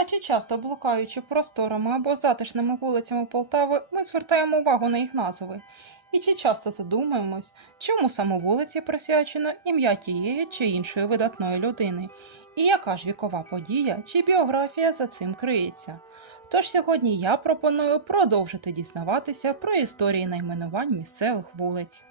А чи часто блукаючи просторами або затишними вулицями Полтави, ми звертаємо увагу на їх назви? І чи часто задумуємось, чому саме вулиці присвячено ім'я тієї чи іншої видатної людини? І яка ж вікова подія чи біографія за цим криється? Тож сьогодні я пропоную продовжити дізнаватися про історії найменувань місцевих вулиць.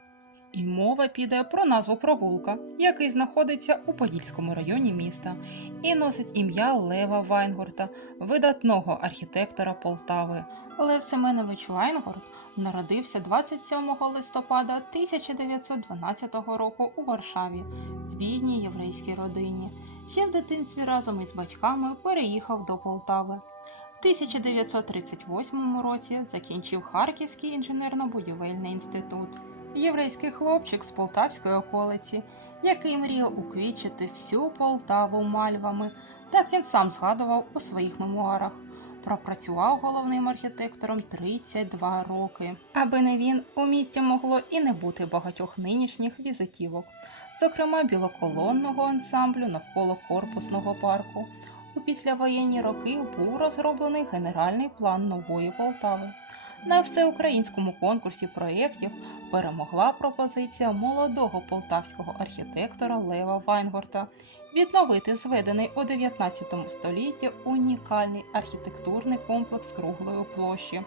І мова піде про назву провулка, який знаходиться у Подільському районі міста, і носить ім'я Лева Вайнгорта, видатного архітектора Полтави. Лев Семенович Вайнгорд народився 27 листопада 1912 року у Варшаві в бідній єврейській родині. Ще в дитинстві разом із батьками переїхав до Полтави. В 1938 році закінчив Харківський інженерно-будівельний інститут. Єврейський хлопчик з полтавської околиці, який мріяв уквічити всю Полтаву мальвами, так він сам згадував у своїх мемуарах. Пропрацював головним архітектором 32 роки. Аби не він, у місті могло і не бути багатьох нинішніх візитівок, зокрема білоколонного ансамблю навколо корпусного парку. У післявоєнні роки був розроблений генеральний план нової Полтави. На всеукраїнському конкурсі проєктів перемогла пропозиція молодого полтавського архітектора Лева Вайнгорта відновити зведений у 19 столітті унікальний архітектурний комплекс круглої площі.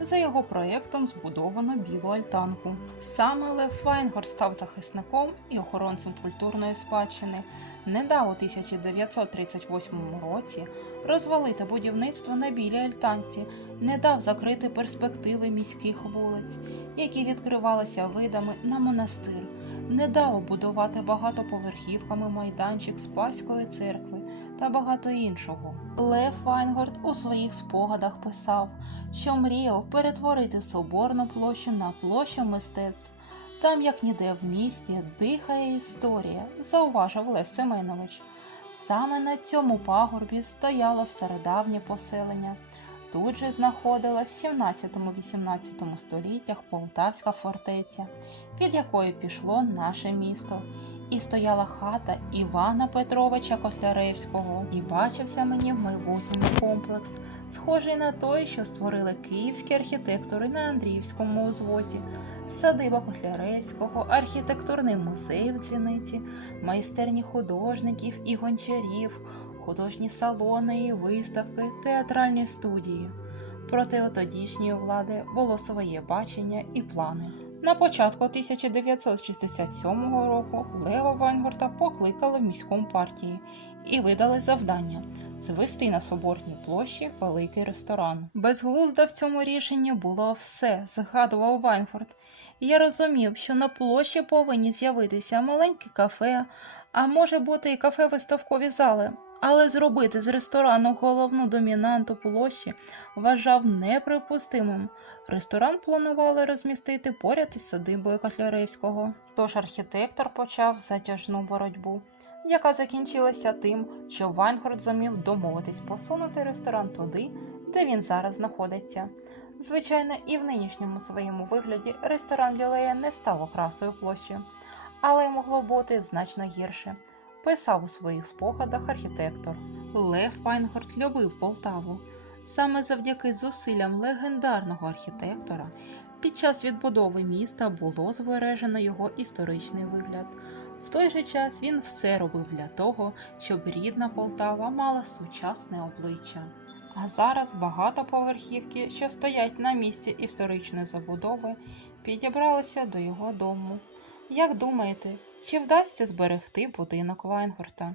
За його проєктом збудовано білу альтанку. Саме Лев Вайнгорд став захисником і охоронцем культурної спадщини. Не дав у 1938 році розвалити будівництво на білій альтанці, не дав закрити перспективи міських вулиць, які відкривалися видами на монастир, не дав будувати багатоповерхівками майданчик Спаської церкви та багато іншого. Лев Вайнгорд у своїх спогадах писав, що мріяв перетворити соборну площу на площу мистецтв. Там, як ніде в місті, дихає історія, зауважив Лев Семенович. Саме на цьому пагорбі стояло стародавнє поселення. Тут же знаходила в 17-18 століттях Полтавська фортеця, від якої пішло наше місто. І стояла хата Івана Петровича Котляревського, і бачився мені в майбутньому комплекс, схожий на той, що створили київські архітектори на Андріївському узвозі, садиба Котляревського, архітектурний музей в дзвіниці, майстерні художників і гончарів, художні салони і виставки, театральні студії. Проте у тодішньої влади було своє бачення і плани. На початку 1967 року Лева Вайнгорта покликали в міському партії і видали завдання звести на Соборній площі великий ресторан. Безглузда в цьому рішенні було все, згадував Вайнгорд. Я розумів, що на площі повинні з'явитися маленьке кафе, а може бути і кафе-виставкові зали. Але зробити з ресторану головну домінанту площі вважав неприпустимим. Ресторан планували розмістити поряд із садибою Котляревського. Тож архітектор почав затяжну боротьбу, яка закінчилася тим, що Вайнгорд зумів домовитись посунути ресторан туди, де він зараз знаходиться. Звичайно, і в нинішньому своєму вигляді ресторан Лілея не став окрасою площі, але й могло бути значно гірше. Писав у своїх спогадах архітектор. Лев Файнгорд любив Полтаву. Саме завдяки зусиллям легендарного архітектора під час відбудови міста було збережено його історичний вигляд. В той же час він все робив для того, щоб рідна Полтава мала сучасне обличчя. А зараз багатоповерхівки, що стоять на місці історичної забудови, підібралися до його дому. Як думаєте, чи вдасться зберегти будинок Вайнгорта?